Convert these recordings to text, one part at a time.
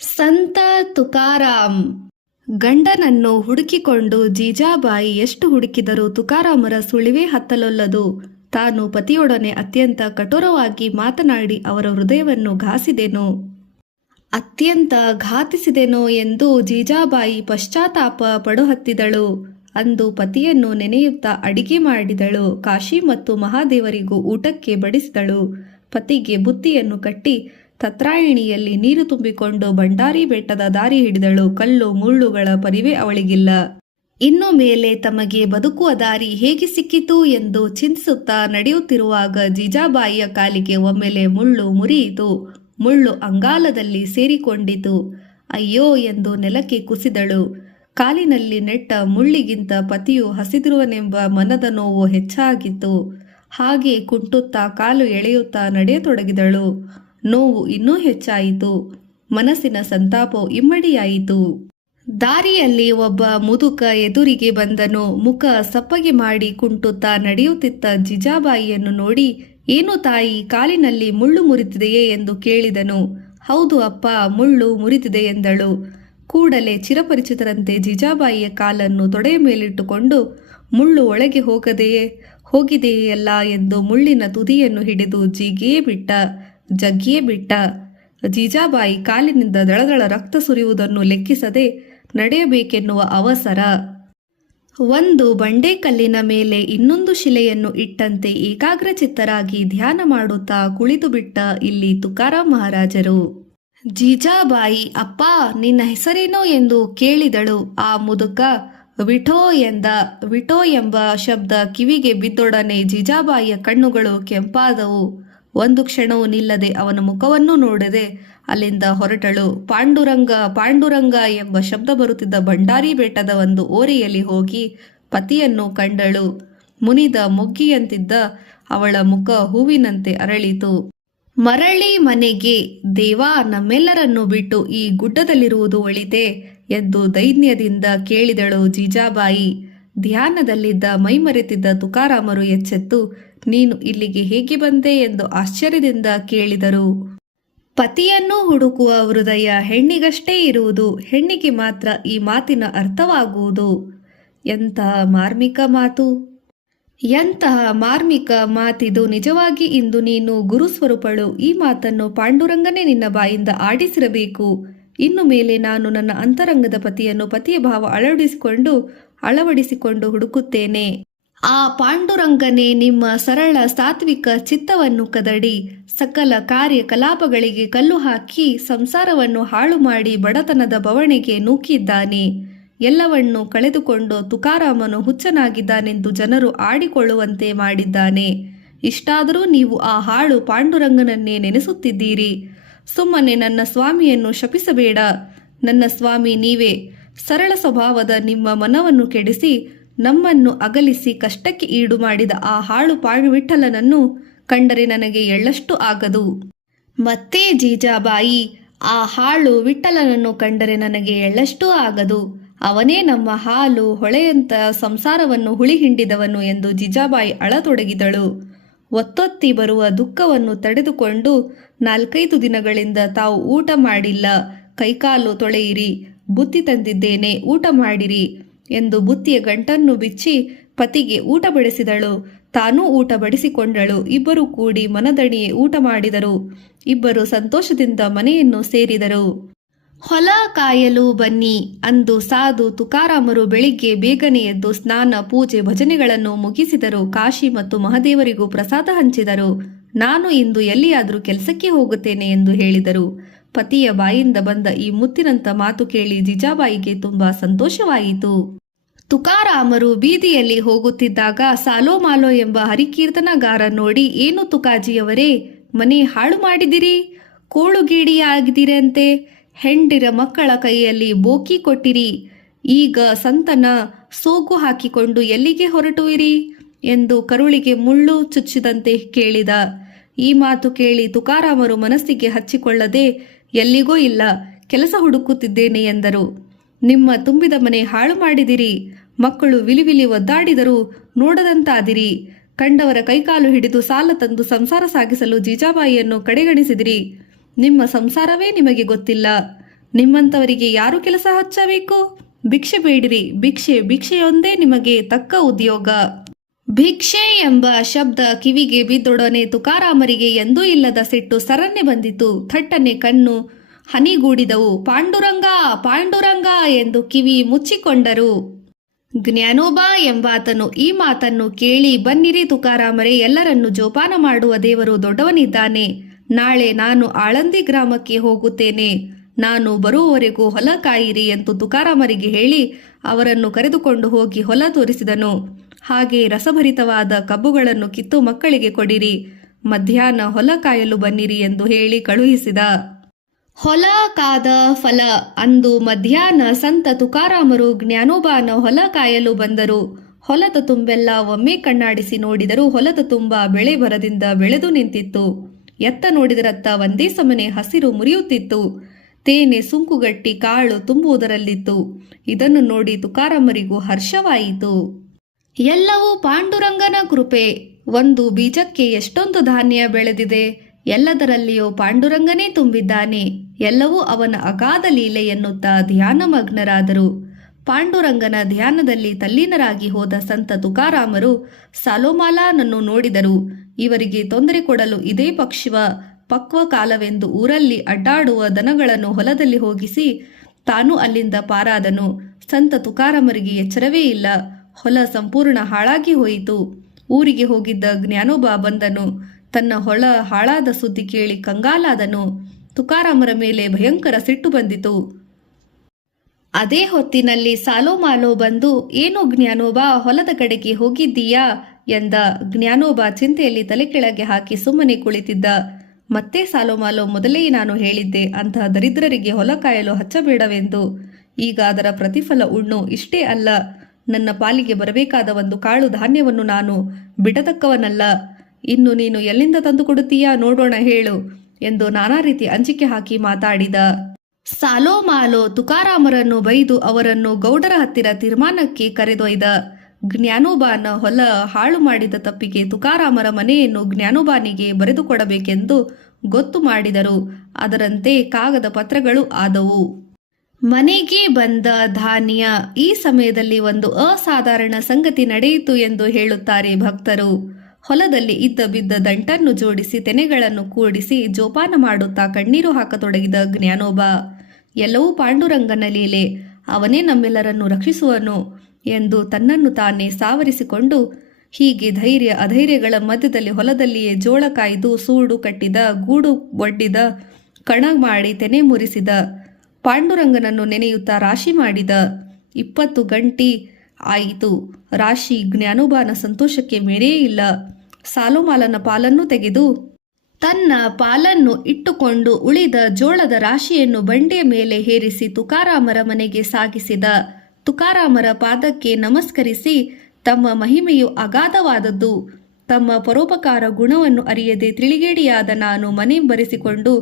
ಸಂತ ತುಕಾರಾಮ್ ಗಂಡನನ್ನು ಹುಡುಕಿಕೊಂಡು ಜೀಜಾಬಾಯಿ ಎಷ್ಟು ಹುಡುಕಿದರೂ ತುಕಾರಾಮರ ಸುಳಿವೇ ಹತ್ತಲೊಲ್ಲದು. ತಾನು ಪತಿಯೊಡನೆ ಅತ್ಯಂತ ಕಠೋರವಾಗಿ ಮಾತನಾಡಿ ಅವರ ಹೃದಯವನ್ನು ಅತ್ಯಂತ ಘಾತಿಸಿದೆನೋ ಎಂದು ಜೀಜಾಬಾಯಿ ಪಶ್ಚಾತ್ತಾಪ ಪಡುಹತ್ತಿದಳು. ಅಂದು ಪತಿಯನ್ನು ನೆನೆಯುತ್ತಾ ಅಡಿಗೆ ಮಾಡಿದಳು. ಕಾಶಿ ಮತ್ತು ಮಹಾದೇವರಿಗೂ ಊಟಕ್ಕೆ ಬಡಿಸಿದಳು. ಪತಿಗೆ ಬುತ್ತಿಯನ್ನು ಕಟ್ಟಿ ತತ್ರಾಯಿಣಿಯಲ್ಲಿ ನೀರು ತುಂಬಿಕೊಂಡು ಭಂಡಾರಿ ಬೆಟ್ಟದ ದಾರಿ ಹಿಡಿದಳು. ಕಲ್ಲು ಮುಳ್ಳುಗಳ ಪರಿವೆ ಅವಳಿಗಿಲ್ಲ. ಇನ್ನು ಮೇಲೆ ತಮಗೆ ಬದುಕುವ ದಾರಿ ಹೇಗೆ ಸಿಕ್ಕಿತು ಎಂದು ಚಿಂತಿಸುತ್ತಾ ನಡೆಯುತ್ತಿರುವಾಗ ಜೀಜಾಬಾಯಿಯ ಕಾಲಿಗೆ ಒಮ್ಮೆಲೆ ಮುಳ್ಳು ಮುರಿಯಿತು. ಮುಳ್ಳು ಅಂಗಾಲದಲ್ಲಿ ಸೇರಿಕೊಂಡಿತು. ಅಯ್ಯೋ ಎಂದು ನೆಲಕ್ಕೆ ಕುಸಿದಳು. ಕಾಲಿನಲ್ಲಿ ನೆಟ್ಟ ಮುಳ್ಳಿಗಿಂತ ಪತಿಯು ಹಸಿದಿರುವನೆಂಬ ಮನದ ನೋವು ಹೆಚ್ಚಾಗಿತ್ತು. ಹಾಗೆ ಕುಂಟುತ್ತಾ ಕಾಲು ಎಳೆಯುತ್ತಾ ನಡೆಯತೊಡಗಿದಳು. ನೋವು ಇನ್ನೂ ಹೆಚ್ಚಾಯಿತು. ಮನಸ್ಸಿನ ಸಂತಾಪವು ಇಮ್ಮಡಿಯಾಯಿತು. ದಾರಿಯಲ್ಲಿ ಒಬ್ಬ ಮುದುಕ ಎದುರಿಗೆ ಬಂದನು. ಮುಖ ಸಪ್ಪಗೆ ಮಾಡಿ ಕುಂಟುತ್ತಾ ನಡೆಯುತ್ತಿದ್ದ ಜೀಜಾಬಾಯಿಯನ್ನು ನೋಡಿ, ಏನು ತಾಯಿ, ಕಾಲಿನಲ್ಲಿ ಮುಳ್ಳು ಮುರಿದಿದೆಯೇ ಎಂದು ಕೇಳಿದನು. ಹೌದು ಅಪ್ಪ, ಮುಳ್ಳು ಮುರಿದಿದೆ ಎಂದಳು. ಕೂಡಲೇ ಚಿರಪರಿಚಿತರಂತೆ ಜೀಜಾಬಾಯಿಯ ಕಾಲನ್ನು ತೊಡೆಯ ಮೇಲಿಟ್ಟುಕೊಂಡು, ಮುಳ್ಳು ಒಳಗೆ ಹೋಗಿದೆಯಲ್ಲ ಎಂದು ಮುಳ್ಳಿನ ತುದಿಯನ್ನು ಹಿಡಿದು ಜಗ್ಗಿಯೇ ಬಿಟ್ಟ. ಜೀಜಾಬಾಯಿ ಕಾಲಿನಿಂದ ದಳದಳ ರಕ್ತ ಸುರಿಯುವುದನ್ನು ಲೆಕ್ಕಿಸದೆ ನಡೆಯಬೇಕೆನ್ನುವ ಅವಸರ. ಒಂದು ಬಂಡೆಕಲ್ಲಿನ ಮೇಲೆ ಇನ್ನೊಂದು ಶಿಲೆಯನ್ನು ಇಟ್ಟಂತೆ ಏಕಾಗ್ರಚಿತ್ತರಾಗಿ ಧ್ಯಾನ ಮಾಡುತ್ತಾ ಕುಳಿತು ಬಿಟ್ಟ ಇಲ್ಲಿ ತುಕಾರಾಮ್ ಮಹಾರಾಜರು. ಜೀಜಾಬಾಯಿ, ಅಪ್ಪ, ನಿನ್ನ ಹೆಸರೇನೋ ಎಂದು ಕೇಳಿದಳು. ಆ ಮುದುಕ ವಿಠೋ ಎಂಬ ಶಬ್ದ ಕಿವಿಗೆ ಬಿದ್ದೊಡನೆ ಜೀಜಾಬಾಯಿಯ ಕಣ್ಣುಗಳು ಕೆಂಪಾದವು. ಒಂದು ಕ್ಷಣವೂ ನಿಲ್ಲದೆ ಅವನ ಮುಖವನ್ನು ನೋಡದೆ ಅಲ್ಲಿಂದ ಹೊರಟಳು. ಪಾಂಡುರಂಗ ಎಂಬ ಶಬ್ದ ಬರುತ್ತಿದ್ದ ಭಂಡಾರಿ ಬೆಟ್ಟದ ಒಂದು ಓರೆಯಲ್ಲಿ ಹೋಗಿ ಪತಿಯನ್ನು ಕಂಡಳು. ಮುನಿದ ಮೊಗ್ಗಿಯಂತಿದ್ದ ಅವಳ ಮುಖ ಹೂವಿನಂತೆ ಅರಳಿತು. ಮರಳಿ ಮನೆಗೆ, ದೇವಾ, ನಮ್ಮೆಲ್ಲರನ್ನು ಬಿಟ್ಟು ಈ ಗುಡ್ಡದಲ್ಲಿರುವುದು ಒಳಿತೆ ಎಂದು ದೈನ್ಯದಿಂದ ಕೇಳಿದಳು ಜೀಜಾಬಾಯಿ. ಧ್ಯಾನದಲ್ಲಿದ್ದ ಮೈಮರೆತಿದ್ದ ತುಕಾರಾಮರು ಎಚ್ಚೆತ್ತು, ನೀನು ಇಲ್ಲಿಗೆ ಹೇಗೆ ಬಂದೆ ಎಂದು ಆಶ್ಚರ್ಯದಿಂದ ಕೇಳಿದರು. ಪತಿಯನ್ನು ಹುಡುಕುವ ಹೃದಯ ಹೆಣ್ಣಿಗಷ್ಟೇ ಇರುವುದು, ಹೆಣ್ಣಿಗೆ ಮಾತ್ರ ಈ ಮಾತಿನ ಅರ್ಥವಾಗುವುದು. ಎಂತಹ ಮಾರ್ಮಿಕ ಮಾತಿದು. ನಿಜವಾಗಿ ಇಂದು ನೀನು ಗುರುಸ್ವರೂಪಳು. ಈ ಮಾತನ್ನು ಪಾಂಡುರಂಗನೇ ನಿನ್ನ ಬಾಯಿಂದ ಆಡಿಸಿರಬೇಕು. ಇನ್ನು ಮೇಲೆ ನಾನು ನನ್ನ ಅಂತರಂಗದ ಪತಿಯನ್ನು ಪತಿಯ ಭಾವ ಅಳವಡಿಸಿಕೊಂಡು ಹುಡುಕುತ್ತೇನೆ. ಆ ಪಾಂಡುರಂಗನೇ ನಿಮ್ಮ ಸರಳ ಸಾತ್ವಿಕ ಚಿತ್ತವನ್ನು ಕದಡಿ ಸಕಲ ಕಾರ್ಯಕಲಾಪಗಳಿಗೆ ಕಲ್ಲು ಹಾಕಿ ಸಂಸಾರವನ್ನು ಹಾಳು ಮಾಡಿ ಬಡತನದ ಬವಣೆಗೆ ನೂಕಿದ್ದಾನೆ. ಎಲ್ಲವನ್ನೂ ಕಳೆದುಕೊಂಡು ತುಕಾರಾಮನು ಹುಚ್ಚನಾಗಿದ್ದಾನೆಂದು ಜನರು ಆಡಿಕೊಳ್ಳುವಂತೆ ಮಾಡಿದ್ದಾನೆ. ಇಷ್ಟಾದರೂ ನೀವು ಆ ಹಾಳು ಪಾಂಡುರಂಗನನ್ನೇ ನೆನೆಸುತ್ತಿದ್ದೀರಿ. ಸುಮ್ಮನೆ ನನ್ನ ಸ್ವಾಮಿಯನ್ನು ಶಪಿಸಬೇಡ. ನನ್ನ ಸ್ವಾಮಿ ನೀವೇ. ಸರಳ ಸ್ವಭಾವದ ನಿಮ್ಮ ಮನವನ್ನು ಕೆಡಿಸಿ ನಮ್ಮನ್ನು ಅಗಲಿಸಿ ಕಷ್ಟಕ್ಕೆ ಈಡು ಮಾಡಿದ ಆ ಹಾಳು ವಿಠ್ಠಲನನ್ನು ಕಂಡರೆ ನನಗೆ ಎಳ್ಳಷ್ಟು ಆಗದು. ಮತ್ತೆ ಜೀಜಾಬಾಯಿ, ಆ ಹಾಳು ವಿಠ್ಠಲನನ್ನು ಕಂಡರೆ ನನಗೆ ಎಳ್ಳಷ್ಟೂ ಆಗದು. ಅವನೇ ನಮ್ಮ ಹಾಲು ಹೊಳೆಯಂತ ಸಂಸಾರವನ್ನು ಹುಳಿ ಹಿಂಡಿದವನು ಎಂದು ಜೀಜಾಬಾಯಿ ಅಳತೊಡಗಿದಳು. ಒತ್ತೊತ್ತಿ ಬರುವ ದುಃಖವನ್ನು ತಡೆದುಕೊಂಡು 4-5 ದಿನಗಳಿಂದ ತಾವು ಊಟ ಮಾಡಿಲ್ಲ. ಕೈಕಾಲು ತೊಳೆಯಿರಿ, ಬುತ್ತಿ ತಂದಿದ್ದೇನೆ, ಊಟ ಮಾಡಿರಿ ಎಂದು ಬುತ್ತಿಯ ಗಂಟನ್ನು ಬಿಚ್ಚಿ ಪತಿಗೆ ಊಟ ಬಡಿಸಿದಳು. ತಾನೂ ಊಟ ಬಡಿಸಿಕೊಂಡಳು. ಇಬ್ಬರು ಕೂಡಿ ಮನದಣಿಯೇ ಊಟ ಮಾಡಿದರು. ಇಬ್ಬರು ಸಂತೋಷದಿಂದ ಮನೆಯನ್ನು ಸೇರಿದರು. ಹೊಲ ಕಾಯಲು ಬನ್ನಿ ಅಂದು ಸಾಧು ತುಕಾರಾಮರು ಬೆಳಿಗ್ಗೆ ಬೇಗನೆ ಎದ್ದು ಸ್ನಾನ, ಪೂಜೆ, ಭಜನೆಗಳನ್ನು ಮುಗಿಸಿದರು. ಕಾಶಿ ಮತ್ತು ಮಹಾದೇವರಿಗೂ ಪ್ರಸಾದ ಹಂಚಿದರು. ನಾನು ಇಂದು ಎಲ್ಲಿಯಾದರೂ ಕೆಲಸಕ್ಕೆ ಹೋಗುತ್ತೇನೆ ಎಂದು ಹೇಳಿದರು. ಪತಿಯ ಬಾಯಿಂದ ಬಂದ ಈ ಮುತ್ತಿನಂತ ಮಾತು ಕೇಳಿ ಜೀಜಾಬಾಯಿಗೆ ತುಂಬಾ ಸಂತೋಷವಾಯಿತು. ತುಕಾರಾಮರು ಬೀದಿಯಲ್ಲಿ ಹೋಗುತ್ತಿದ್ದಾಗ ಸಾಲೋ ಎಂಬ ಹರಿಕೀರ್ತನಗಾರ ನೋಡಿ, ಏನು ತುಕಾಜಿಯವರೇ, ಮನೆ ಹಾಳು ಮಾಡಿದಿರಿ, ಕೋಳುಗೀಡಿಯಾಗಿದಿರಂತೆ, ಹೆಂಡಿರ ಮಕ್ಕಳ ಕೈಯಲ್ಲಿ ಬೋಕಿ ಕೊಟ್ಟಿರಿ, ಈಗ ಸಂತನ ಸೋಗು ಹಾಕಿಕೊಂಡು ಎಲ್ಲಿಗೆ ಹೊರಟುವಿರಿ ಎಂದು ಕರುಳಿಗೆ ಮುಳ್ಳು ಚುಚ್ಚಿದಂತೆ ಕೇಳಿದ. ಈ ಮಾತು ಕೇಳಿ ತುಕಾರಾಮರು ಮನಸ್ಸಿಗೆ ಹಚ್ಚಿಕೊಳ್ಳದೆ, ಎಲ್ಲಿಗೂ ಇಲ್ಲ, ಕೆಲಸ ಹುಡುಕುತ್ತಿದ್ದೇನೆ ಎಂದರು. ನಿಮ್ಮ ತುಂಬಿದ ಮನೆ ಹಾಳು ಮಾಡಿದಿರಿ, ಮಕ್ಕಳು ವಿಲಿವಿಲಿ ಒದ್ದಾಡಿದರೂ ನೋಡದಂತಾದಿರಿ, ಕಂಡವರ ಕೈಕಾಲು ಹಿಡಿದು ಸಾಲ ತಂದು ಸಂಸಾರ ಸಾಗಿಸಲು ಜೀಜಾಬಾಯಿಯನ್ನು ಕಡೆಗಣಿಸಿದಿರಿ. ನಿಮ್ಮ ಸಂಸಾರವೇ ನಿಮಗೆ ಗೊತ್ತಿಲ್ಲ. ನಿಮ್ಮಂಥವರಿಗೆ ಯಾರು ಕೆಲಸ ಹಚ್ಚಬೇಕು? ಭಿಕ್ಷೆ ಬೇಡಿರಿ, ಭಿಕ್ಷೆಯೊಂದೇ ನಿಮಗೆ ತಕ್ಕ ಉದ್ಯೋಗ. ಭಿಕ್ಷೆ ಎಂಬ ಶಬ್ದ ಕಿವಿಗೆ ಬಿದ್ದೊಡನೆ ತುಕಾರಾಮರಿಗೆ ಎಂದೂ ಇಲ್ಲದ ಸಿಟ್ಟು ಸರನ್ನೆ ಬಂದಿತು. ಥಟ್ಟನೆ ಕಣ್ಣು ಹನಿಗೂಡಿದವು. ಪಾಂಡುರಂಗ, ಪಾಂಡುರಂಗ ಎಂದು ಕಿವಿ ಮುಚ್ಚಿಕೊಂಡರು. ಜ್ಞಾನೋಬಾ ಎಂಬಾತನು ಈ ಮಾತನ್ನು ಕೇಳಿ, ಬನ್ನಿರಿ ತುಕಾರಾಮರೇ, ಎಲ್ಲರನ್ನು ಜೋಪಾನ ಮಾಡುವ ದೇವರು ದೊಡ್ಡವನಿದ್ದಾನೆ. ನಾಳೆ ನಾನು ಆಳಂದಿ ಗ್ರಾಮಕ್ಕೆ ಹೋಗುತ್ತೇನೆ. ನಾನು ಬರುವವರೆಗೂ ಹೊಲ ಕಾಯಿರಿ ಎಂದು ತುಕಾರಾಮರಿಗೆ ಹೇಳಿ ಅವರನ್ನು ಕರೆದುಕೊಂಡು ಹೋಗಿ ಹೊಲ ತೋರಿಸಿದನು. ಹಾಗೆ ರಸಭರಿತವಾದ ಕಬ್ಬುಗಳನ್ನು ಕಿತ್ತು ಮಕ್ಕಳಿಗೆ ಕೊಡಿರಿ, ಮಧ್ಯಾಹ್ನ ಹೊಲ ಕಾಯಲು ಬನ್ನಿರಿ ಎಂದು ಹೇಳಿ ಕಳುಹಿಸಿದ. ಹೊಲ ಕಾದ ಫಲ. ಅಂದು ಮಧ್ಯಾಹ್ನ ಸಂತ ತುಕಾರಾಮರು ಜ್ಞಾನೋಬಾನ ಹೊಲ ಕಾಯಲು ಬಂದರು. ಹೊಲದ ತುಂಬೆಲ್ಲ ಒಮ್ಮೆ ಕಣ್ಣಾಡಿಸಿ ನೋಡಿದರು. ಹೊಲದ ತುಂಬ ಬೆಳೆ ಬರದಿಂದ ಬೆಳೆದು ನಿಂತಿತ್ತು. ಎತ್ತ ನೋಡಿದರತ್ತ ಒಂದೇ ಸಮನೆ ಹಸಿರು ಮುರಿಯುತ್ತಿತ್ತು. ತೇನೆ ಸುಂಕುಗಟ್ಟಿ ಕಾಳು ತುಂಬುವುದರಲ್ಲಿತ್ತು. ಇದನ್ನು ನೋಡಿ ತುಕಾರಾಮರಿಗೂ ಹರ್ಷವಾಯಿತು. ಎಲ್ಲವೂ ಪಾಂಡುರಂಗನ ಕೃಪೆ. ಒಂದು ಬೀಜಕ್ಕೆ ಎಷ್ಟೊಂದು ಧಾನ್ಯ ಬೆಳೆದಿದೆ. ಎಲ್ಲದರಲ್ಲಿಯೂ ಪಾಂಡುರಂಗನೇ ತುಂಬಿದ್ದಾನೆ. ಎಲ್ಲವೂ ಅವನ ಅಗಾಧ ಲೀಲೆ ಎನ್ನುತ್ತಾ ಧ್ಯಾನಮಗ್ನರಾದರು. ಪಾಂಡುರಂಗನ ಧ್ಯಾನದಲ್ಲಿ ತಲ್ಲೀನರಾಗಿ ಹೋದ ಸಂತ ತುಕಾರಾಮರು ಸಾಲೋಮಾಲನನ್ನು ನೋಡಿದರು. ಇವರಿಗೆ ತೊಂದರೆ ಕೊಡಲು ಇದೇ ಪಕ್ವ ಕಾಲವೆಂದು ಊರಲ್ಲಿ ಅಡ್ಡಾಡುವ ದನಗಳನ್ನು ಹೊಲದಲ್ಲಿ ಹೋಗಿಸಿ ತಾನು ಅಲ್ಲಿಂದ ಪಾರಾದನು. ಸಂತ ತುಕಾರಾಮರಿಗೆ ಎಚ್ಚರವೇ ಇಲ್ಲ. ಹೊಲ ಸಂಪೂರ್ಣ ಹಾಳಾಗಿ ಹೋಯಿತು. ಊರಿಗೆ ಹೋಗಿದ್ದ ಜ್ಞಾನೋಬಾ ಬಂದನು. ತನ್ನ ಹೊಲ ಹಾಳಾದ ಸುದ್ದಿ ಕೇಳಿ ಕಂಗಾಲಾದನು. ತುಕಾರಾಮರ ಮೇಲೆ ಭಯಂಕರ ಸಿಟ್ಟು ಬಂದಿತು. ಅದೇ ಹೊತ್ತಿನಲ್ಲಿ ಸಾಲೋಮಾಲೋ ಬಂದು, ಏನು ಜ್ಞಾನೋಬಾ, ಹೊಲದ ಕಡೆಗೆ ಹೋಗಿದ್ದೀಯಾ ಎಂದ. ಜ್ಞಾನೋಬಾ ಚಿಂತೆಯಲ್ಲಿ ತಲೆ ಕೆಳಗೆ ಹಾಕಿ ಸುಮ್ಮನೆ ಕುಳಿತಿದ್ದ. ಮತ್ತೆ ಸಾಲೋಮಾಲೋ, ಮೊದಲೇ ನಾನು ಹೇಳಿದ್ದೆ, ಅಂತಹ ದರಿದ್ರರಿಗೆ ಹೊಲ ಕಾಯಲು ಹಚ್ಚಬೇಡವೆಂದು. ಈಗ ಅದರ ಪ್ರತಿಫಲ ಉಣ್ಣು. ಇಷ್ಟೇ ಅಲ್ಲ, ನನ್ನ ಪಾಲಿಗೆ ಬರಬೇಕಾದ ಒಂದು ಕಾಳು ಧಾನ್ಯವನ್ನು ನಾನು ಬಿಡತಕ್ಕವನಲ್ಲ. ಇನ್ನು ನೀನು ಎಲ್ಲಿಂದ ತಂದು ಕೊಡುತ್ತೀಯಾ ನೋಡೋಣ ಹೇಳು ಎಂದು ನಾನಾ ರೀತಿ ಅಂಜಿಕೆ ಹಾಕಿ ಮಾತಾಡಿದ. ಸಾಲೋಮಾಲೋ ತುಕಾರಾಮರನ್ನು ಬೈದು ಅವರನ್ನು ಗೌಡರ ಹತ್ತಿರ ತೀರ್ಮಾನಕ್ಕೆ ಕರೆದೊಯ್ದ. ಜ್ಞಾನೋಬಾನ ಹೊಲ ಹಾಳು ಮಾಡಿದ ತಪ್ಪಿಗೆ ತುಕಾರಾಮರ ಮನೆಯನ್ನು ಜ್ಞಾನೋಬಾನಿಗೆ ಬರೆದುಕೊಡಬೇಕೆಂದು ಗೊತ್ತು ಮಾಡಿದರು. ಅದರಂತೆ ಕಾಗದ ಪತ್ರಗಳು ಆದವು. ಮನೆಗೆ ಬಂದ ಧಾನ್ಯ. ಈ ಸಮಯದಲ್ಲಿ ಒಂದು ಅಸಾಧಾರಣ ಸಂಗತಿ ನಡೆಯಿತು ಎಂದು ಹೇಳುತ್ತಾರೆ ಭಕ್ತರು. ಹೊಲದಲ್ಲಿ ಇದ್ದ ಬಿದ್ದ ದಂಟನ್ನು ಜೋಡಿಸಿ ತೆನೆಗಳನ್ನು ಕೂಡಿಸಿ ಜೋಪಾನ ಮಾಡುತ್ತಾ ಕಣ್ಣೀರು ಹಾಕತೊಡಗಿದ ಜ್ಞಾನೋಬಾ. ಎಲ್ಲವೂ ಪಾಂಡುರಂಗನ ಲೀಲೆ, ಅವನೇ ನಮ್ಮೆಲ್ಲರನ್ನು ರಕ್ಷಿಸುವನು ಎಂದು ತನ್ನನ್ನು ತಾನೇ ಸಾವರಿಸಿಕೊಂಡು ಹೀಗೆ ಧೈರ್ಯ ಅಧೈರ್ಯಗಳ ಮಧ್ಯದಲ್ಲಿ ಹೊಲದಲ್ಲಿಯೇ ಜೋಳ ಕಾಯ್ದು ಸೂಡು ಕಟ್ಟಿದ, ಗೂಡು ಒಡ್ಡಿದ, ಕಣ ಮಾಡಿ ತೆನೆ ಮುರಿಸಿದ. ಪಾಂಡುರಂಗನನ್ನು ನೆನೆಯುತ್ತಾ ರಾಶಿ ಮಾಡಿದ. 20 ಗಂಟೆ ಆಯಿತು. ರಾಶಿ ಜ್ಞಾನೋಬಾನ ಸಂತೋಷಕ್ಕೆ ಮೇರೆಯೇ ಇಲ್ಲ. ಸಾಲೋಮಾಲನ ಪಾಲನ್ನು ತೆಗೆದು ತನ್ನ ಪಾಲನ್ನು ಇಟ್ಟುಕೊಂಡು ಉಳಿದ ಜೋಳದ ರಾಶಿಯನ್ನು ಬಂಡೆಯ ಮೇಲೆ ಹೇರಿಸಿ ತುಕಾರಾಮರ ಮನೆಗೆ ಸಾಗಿಸಿದ. ತುಕಾರಾಮರ ಪಾದಕ್ಕೆ ನಮಸ್ಕರಿಸಿ, ತಮ್ಮ ಮಹಿಮೆಯು ಅಗಾಧವಾದದ್ದು. ತಮ್ಮ ಪರೋಪಕಾರ ಗುಣವನ್ನು ಅರಿಯದೆ ತಿಳಿಗೇಡಿಯಾದ ನಾನು ಮನೆ ಬರೆಸಿಕೊಂಡು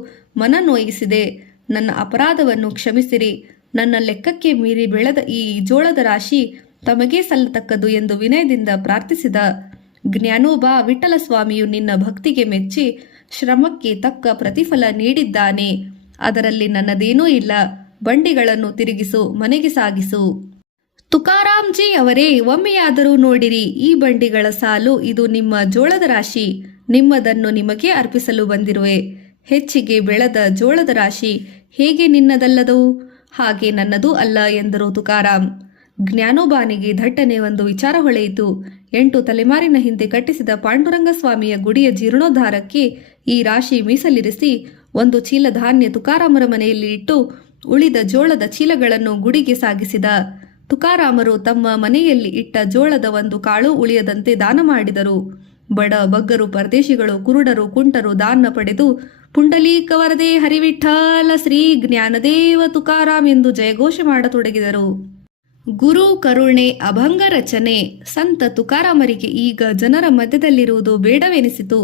ಮನ ನೋಯಿಸಿದೆ. ನನ್ನ ಅಪರಾಧವನ್ನು ಕ್ಷಮಿಸಿರಿ. ನನ್ನ ಲೆಕ್ಕಕ್ಕೆ ಮೀರಿ ಬೆಳೆದ ಈ ಜೋಳದ ರಾಶಿ ತಮಗೇ ಸಲ್ಲತಕ್ಕದು ಎಂದು ವಿನಯದಿಂದ ಪ್ರಾರ್ಥಿಸಿದ. ಜ್ಞಾನೋಬಾ, ವಿಠಲ ಸ್ವಾಮಿಯು ನಿನ್ನ ಭಕ್ತಿಗೆ ಮೆಚ್ಚಿ ಶ್ರಮಕ್ಕೆ ತಕ್ಕ ಪ್ರತಿಫಲ ನೀಡಿದ್ದಾನೆ. ಅದರಲ್ಲಿ ನನ್ನದೇನೂ ಇಲ್ಲ. ಬಂಡಿಗಳನ್ನು ತಿರುಗಿಸು, ಮನೆಗೆ ಸಾಗಿಸು. ತುಕಾರಾಮ್ಜಿ ಅವರೇ, ಒಮ್ಮೆಯಾದರೂ ನೋಡಿರಿ ಈ ಬಂಡಿಗಳ ಸಾಲು. ಇದು ನಿಮ್ಮ ಜೋಳದ ರಾಶಿ. ನಿಮ್ಮದನ್ನು ನಿಮಗೇ ಅರ್ಪಿಸಲು ಬಂದಿರುವೆ. ಹೆಚ್ಚಿಗೆ ಬೆಳೆದ ಜೋಳದ ರಾಶಿ ಹೇಗೆ ನಿನ್ನದಲ್ಲದವು? ಹಾಗೆ ನನ್ನದೂ ಅಲ್ಲ ಎಂದರು ತುಕಾರಾಮ್. ಜ್ಞಾನೋಬಾನಿಗೆ ದಟ್ಟನೆ ಒಂದು ವಿಚಾರ ಹೊಳೆಯಿತು. 8 ತಲೆಮಾರಿನ ಹಿಂದೆ ಕಟ್ಟಿಸಿದ ಪಾಂಡುರಂಗ ಸ್ವಾಮಿಯ ಗುಡಿಯ ಜೀರ್ಣೋದ್ಧಾರಕ್ಕೆ ಈ ರಾಶಿ ಮೀಸಲಿರಿಸಿ 1 ಚೀಲ ಧಾನ್ಯ ತುಕಾರಾಮರ ಮನೆಯಲ್ಲಿ ಇಟ್ಟು ಉಳಿದ ಜೋಳದ ಚೀಲಗಳನ್ನು ಗುಡಿಗೆ ಸಾಗಿಸಿದ. ತುಕಾರಾಮರು ತಮ್ಮ ಮನೆಯಲ್ಲಿ ಇಟ್ಟ ಜೋಳದ 1 ಕಾಳು ಉಳಿಯದಂತೆ ದಾನ ಮಾಡಿದರು. ಬಡ ಬಗ್ಗರು, ಪರದೇಶಿಗಳು, ಕುರುಡರು, ಕುಂಟರು ದಾನ ಪಡೆದು ಪುಂಡಲೀಕ ವರದೆ ಹರಿವಿಠಲ ಶ್ರೀ ಜ್ಞಾನದೇವ ತುಕಾರಾಮ್ ಎಂದು ಜಯಘೋಷ ಮಾಡತೊಡಗಿದರು. ಗುರು ಕರುಣೆ ಅಭಂಗ ರಚನೆ. ಸಂತ ತುಕಾರಾಮರಿಗೆ ಈಗ ಜನರ ಮಧ್ಯದಲ್ಲಿರುವುದು ಬೇಡವೆನಿಸಿತು.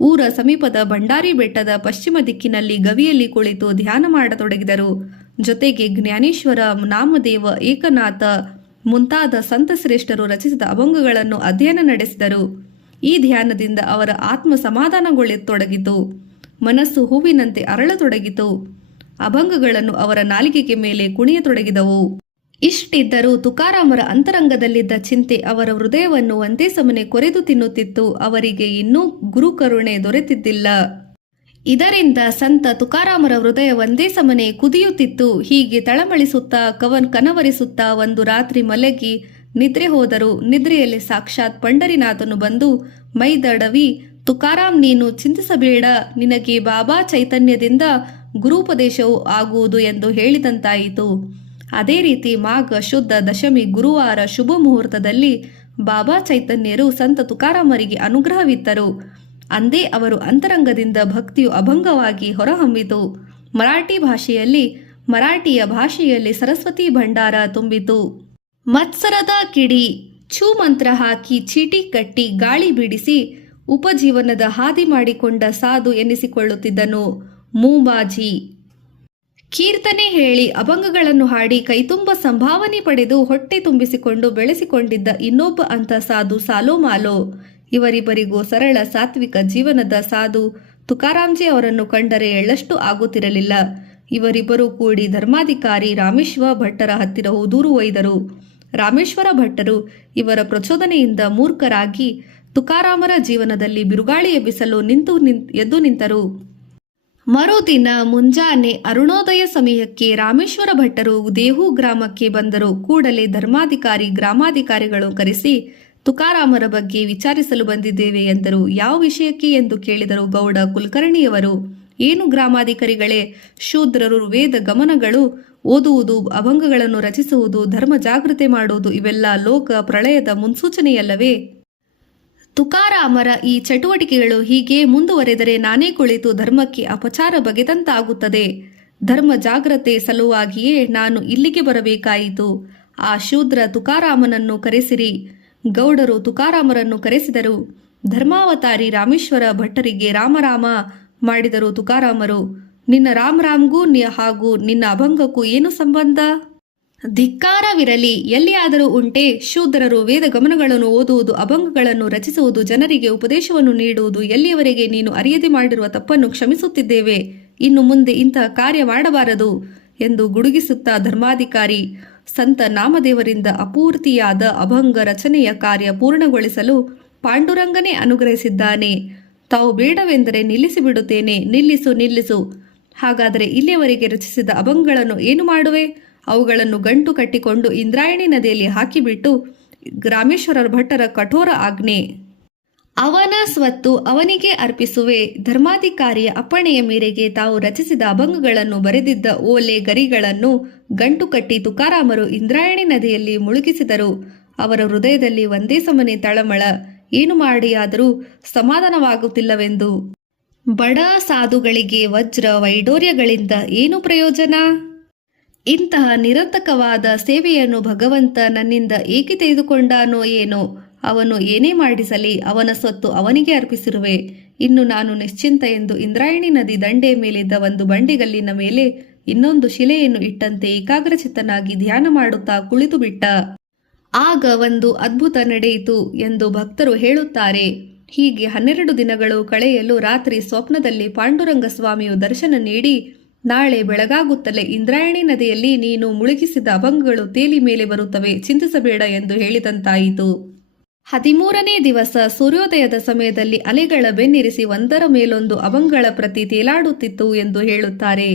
ಊರ ಸಮೀಪದ ಭಂಡಾರಿ ಬೆಟ್ಟದ ಪಶ್ಚಿಮ ದಿಕ್ಕಿನಲ್ಲಿ ಗವಿಯಲ್ಲಿ ಕುಳಿತು ಧ್ಯಾನ ಮಾಡತೊಡಗಿದರು. ಜೊತೆಗೆ ಜ್ಞಾನೇಶ್ವರ, ನಾಮದೇವ, ಏಕನಾಥ ಮುಂತಾದ ಸಂತಶ್ರೇಷ್ಠರು ರಚಿಸಿದ ಅಭಂಗಗಳನ್ನು ಅಧ್ಯಯನ ನಡೆಸಿದರು. ಈ ಧ್ಯಾನದಿಂದ ಅವರ ಆತ್ಮ ಸಮಾಧಾನಗೊಳ್ಳತೊಡಗಿತು. ಮನಸ್ಸು ಹೂವಿನಂತೆ ಅರಳತೊಡಗಿತು. ಅಭಂಗಗಳನ್ನು ಅವರ ನಾಲಿಗೆಗೆ ಮೇಲೆ ಕುಣಿಯತೊಡಗಿದವು. ಇಷ್ಟಿದ್ದರೂ ತುಕಾರಾಮರ ಅಂತರಂಗದಲ್ಲಿದ್ದ ಚಿಂತೆ ಅವರ ಹೃದಯವನ್ನು ಒಂದೇ ಸಮನೆ ಕೊರೆದು ತಿನ್ನುತ್ತಿತ್ತು. ಅವರಿಗೆ ಇನ್ನೂ ಗುರುಕರುಣೆ ದೊರೆತಿದ್ದಿಲ್ಲ. ಇದರಿಂದ ಸಂತ ತುಕಾರಾಮರ ಹೃದಯ ಒಂದೇ ಸಮನೆ ಕುದಿಯುತ್ತಿತ್ತು. ಹೀಗೆ ತಳಮಳಿಸುತ್ತಾ ಕನವರಿಸುತ್ತಾ ಒಂದು ರಾತ್ರಿ ಮಲಗಿ ನಿದ್ರೆ ಹೋದರು. ನಿದ್ರೆಯಲ್ಲಿ ಸಾಕ್ಷಾತ್ ಪಂಡರಿನಾಥನು ಬಂದು ಮೈದಡವಿ, ತುಕಾರಾಮ್, ನೀನು ಚಿಂತಿಸಬೇಡ, ನಿನಗೆ ಬಾಬಾ ಚೈತನ್ಯದಿಂದ ಗುರುಪದೇಶವು ಆಗುವುದು ಎಂದು ಹೇಳಿದಂತಾಯಿತು. ಅದೇ ರೀತಿ ಮಾಘ ಶುದ್ಧ ದಶಮಿ ಗುರುವಾರ ಶುಭ ಮುಹೂರ್ತದಲ್ಲಿ ಬಾಬಾ ಚೈತನ್ಯರು ಸಂತ ತುಕಾರಾಮರಿಗೆ ಅನುಗ್ರಹವಿತ್ತರು. ಅಂದೇ ಅವರು ಅಂತರಂಗದಿಂದ ಭಕ್ತಿಯು ಅಭಂಗವಾಗಿ ಹೊರಹೊಮ್ಮಿತು. ಮರಾಠಿಯ ಭಾಷೆಯಲ್ಲಿ ಸರಸ್ವತಿ ಭಂಡಾರ ತುಂಬಿತು. ಮತ್ಸರದ ಕಿಡಿ ಛೂ ಮಂತ್ರ ಹಾಕಿ ಚೀಟಿ ಕಟ್ಟಿ ಗಾಳಿ ಬಿಡಿಸಿ ಉಪಜೀವನದ ಹಾದಿ ಮಾಡಿಕೊಂಡ ಸಾಧು ಎನ್ನಿಸಿಕೊಳ್ಳುತ್ತಿದ್ದನು ಮೂಂಬಾಜಿ. ಕೀರ್ತನೆ ಹೇಳಿ ಅಭಂಗಗಳನ್ನು ಹಾಡಿ ಕೈತುಂಬ ಸಂಭಾವನೆ ಪಡೆದು ಹೊಟ್ಟೆ ತುಂಬಿಸಿಕೊಂಡು ಬೆಳೆಸಿಕೊಂಡಿದ್ದ ಇನ್ನೊಬ್ಬ ಅಂಥ ಸಾಧು ಸಾಲೋಮಾಲೋ. ಇವರಿಬ್ಬರಿಗೂ ಸರಳ ಸಾತ್ವಿಕ ಜೀವನದ ಸಾಧು ತುಕಾರಾಮ್ಜಿ ಅವರನ್ನು ಕಂಡರೆ ಎಳ್ಳಷ್ಟು ಆಗುತ್ತಿರಲಿಲ್ಲ. ಇವರಿಬ್ಬರೂ ಕೂಡಿ ಧರ್ಮಾಧಿಕಾರಿ ರಾಮೇಶ್ವರ ಭಟ್ಟರ ಹತ್ತಿರ ದೂರು ಒಯ್ದರು. ರಾಮೇಶ್ವರ ಭಟ್ಟರು ಇವರ ಪ್ರಚೋದನೆಯಿಂದ ಮೂರ್ಖರಾಗಿ ತುಕಾರಾಮರ ಜೀವನದಲ್ಲಿ ಬಿರುಗಾಳಿ ಎಬ್ಬಿಸಲು ಎದ್ದು ನಿಂತರು. ಮರುದಿನ ಮುಂಜಾನೆ ಅರುಣೋದಯ ಸಮಯಕ್ಕೆ ರಾಮೇಶ್ವರ ಭಟ್ಟರು ದೇಹು ಗ್ರಾಮಕ್ಕೆ ಬಂದರು. ಕೂಡಲೇ ಧರ್ಮಾಧಿಕಾರಿ ಗ್ರಾಮಾಧಿಕಾರಿಗಳು ಕರೆಸಿ ತುಕಾರಾಮರ ಬಗ್ಗೆ ವಿಚಾರಿಸಲು ಬಂದಿದ್ದೇವೆ ಎಂದರು. ಯಾವ ವಿಷಯಕ್ಕೆ ಎಂದು ಕೇಳಿದರು ಗೌಡ ಕುಲಕರ್ಣಿಯವರು. ಏನು ಗ್ರಾಮಾಧಿಕಾರಿಗಳೇ, ಶೂದ್ರರು ವೇದ ಗಮನಗಳು ಓದುವುದು, ಅಭಂಗಗಳನ್ನು ರಚಿಸುವುದು, ಧರ್ಮ ಜಾಗೃತಿ ಮಾಡುವುದು ಇವೆಲ್ಲ ಲೋಕ ಪ್ರಳಯದ ಮುನ್ಸೂಚನೆಯಲ್ಲವೇ? ತುಕಾರಾಮರ ಈ ಚಟುವಟಿಕೆಗಳು ಹೀಗೆ ಮುಂದುವರೆದರೆ ನಾನೇ ಕುಳಿತು ಧರ್ಮಕ್ಕೆ ಅಪಚಾರ ಬಗೆದಂತಾಗುತ್ತದೆ. ಧರ್ಮ ಜಾಗ್ರತೆ ಸಲುವಾಗಿಯೇ ನಾನು ಇಲ್ಲಿಗೆ ಬರಬೇಕಾಯಿತು. ಆ ಶೂದ್ರ ತುಕಾರಾಮನನ್ನು ಕರೆಸಿರಿ. ಗೌಡರು ತುಕಾರಾಮರನ್ನು ಕರೆಸಿದರು. ಧರ್ಮಾವತಾರಿ ರಾಮೇಶ್ವರ ಭಟ್ಟರಿಗೆ ರಾಮರಾಮ ಮಾಡಿದರು ತುಕಾರಾಮರು. ನಿನ್ನ ರಾಮರಾಮ್ಗೂ ಹಾಗೂ ನಿನ್ನ ಅಭಂಗಕ್ಕೂ ಏನು ಸಂಬಂಧ? ಧಿಕ್ಕಾರವಿರಲಿ. ಎಲ್ಲಿಯಾದರೂ ಉಂಟೆ? ಶೂದ್ರರು ವೇದ ಗಮನಗಳನ್ನು ಓದುವುದು, ಅಭಂಗಗಳನ್ನು ರಚಿಸುವುದು, ಜನರಿಗೆ ಉಪದೇಶವನ್ನು ನೀಡುವುದು, ಎಲ್ಲಿಯವರೆಗೆ ನೀನು ಅರಿಯದೆ ಮಾಡಿರುವ ತಪ್ಪನ್ನು ಕ್ಷಮಿಸುತ್ತಿದ್ದೇವೆ. ಇನ್ನು ಮುಂದೆ ಇಂತಹ ಕಾರ್ಯ ಮಾಡಬಾರದು ಎಂದು ಗುಡುಗಿಸುತ್ತಾ ಧರ್ಮಾಧಿಕಾರಿ ಸಂತ ನಾಮದೇವರಿಂದ ಅಪೂರ್ತಿಯಾದ ಅಭಂಗ ರಚನೆಯ ಕಾರ್ಯ ಪೂರ್ಣಗೊಳಿಸಲು ಪಾಂಡುರಂಗನೇ ಅನುಗ್ರಹಿಸಿದ್ದಾನೆ. ತಾವು ಬೇಡವೆಂದರೆ ನಿಲ್ಲಿಸಿಬಿಡುತ್ತೇನೆ. ನಿಲ್ಲಿಸು. ಹಾಗಾದರೆ ಇಲ್ಲಿಯವರೆಗೆ ರಚಿಸಿದ ಅಭಂಗಗಳನ್ನು ಏನು ಮಾಡುವೆ? ಅವುಗಳನ್ನು ಗಂಟು ಕಟ್ಟಿಕೊಂಡು ಇಂದ್ರಾಯಣಿ ನದಿಯಲ್ಲಿ ಹಾಕಿಬಿಟ್ಟು ರಾಮೇಶ್ವರ ಭಟ್ಟರ ಕಠೋರ ಆಜ್ಞೆ. ಅವನ ಸ್ವತ್ತು ಅವನಿಗೆ ಅರ್ಪಿಸುವೆ. ಧರ್ಮಾಧಿಕಾರಿಯ ಅಪ್ಪಣೆಯ ಮೇರೆಗೆ ತಾವು ರಚಿಸಿದ ಅಭಂಗಗಳನ್ನು ಬರೆದಿದ್ದ ಓಲೆ ಗರಿಗಳನ್ನು ಗಂಟು ಕಟ್ಟಿ ತುಕಾರಾಮರು ಇಂದ್ರಾಯಣಿ ನದಿಯಲ್ಲಿ ಮುಳುಗಿಸಿದರು. ಅವರ ಹೃದಯದಲ್ಲಿ ಒಂದೇ ಸಮನೆ ತಳಮಳ. ಏನು ಮಾಡಿಯಾದರೂ ಸಮಾಧಾನವಾಗುತ್ತಿಲ್ಲವೆಂದು. ಬಡ ಸಾಧುಗಳಿಗೆ ವಜ್ರ ವೈಡೂರ್ಯಗಳಿಂದ ಏನು ಪ್ರಯೋಜನ? ಇಂತಹ ನಿರರ್ಥಕವಾದ ಸೇವೆಯನ್ನು ಭಗವಂತ ನನ್ನಿಂದ ಏಕೆ ತೆಗೆದುಕೊಂಡಾನೋ ಏನೋ. ಅವನು ಏನೇ ಮಾಡಿಸಲಿ ಅವನ ಸ್ವತ್ತು ಅವನಿಗೆ ಅರ್ಪಿಸಿರುವೆ. ಇನ್ನು ನಾನು ನಿಶ್ಚಿಂತ ಎಂದು ಇಂದ್ರಾಯಣಿ ನದಿ ದಂಡೆಯ ಮೇಲಿದ್ದ ಒಂದು ಬಂಡೆಗಲ್ಲಿನ ಮೇಲೆ ಇನ್ನೊಂದು ಶಿಲೆಯನ್ನು ಇಟ್ಟಂತೆ ಏಕಾಗ್ರಚಿತ್ತನಾಗಿ ಧ್ಯಾನ ಮಾಡುತ್ತಾ ಕುಳಿತು ಬಿಟ್ಟ. ಆಗ ಒಂದು ಅದ್ಭುತ ನಡೆಯಿತು ಎಂದು ಭಕ್ತರು ಹೇಳುತ್ತಾರೆ. ಹೀಗೆ 12 ದಿನಗಳು ಕಳೆಯಲು ರಾತ್ರಿ ಸ್ವಪ್ನದಲ್ಲಿ ಪಾಂಡುರಂಗ ಸ್ವಾಮಿಯು ದರ್ಶನ ನೀಡಿ, ನಾಳೆ ಬೆಳಗಾಗುತ್ತಲೇ ಇಂದ್ರಾಯಣಿ ನದಿಯಲ್ಲಿ ನೀನು ಮುಳುಗಿಸಿದ ಅಭಂಗಗಳು ತೇಲಿ ಮೇಲೆ ಬರುತ್ತವೆ, ಚಿಂತಿಸಬೇಡ ಎಂದು ಹೇಳಿದಂತಾಯಿತು. 13ನೇ ದಿವಸ ಸೂರ್ಯೋದಯದ ಸಮಯದಲ್ಲಿ ಅಲೆಗಳ ಬೆನ್ನಿರಿಸಿ ಒಂದರ ಮೇಲೊಂದು ಅಭಂಗಗಳ ಪ್ರತಿ ತೇಲಾಡುತ್ತಿತ್ತು ಎಂದು ಹೇಳುತ್ತಾರೆ.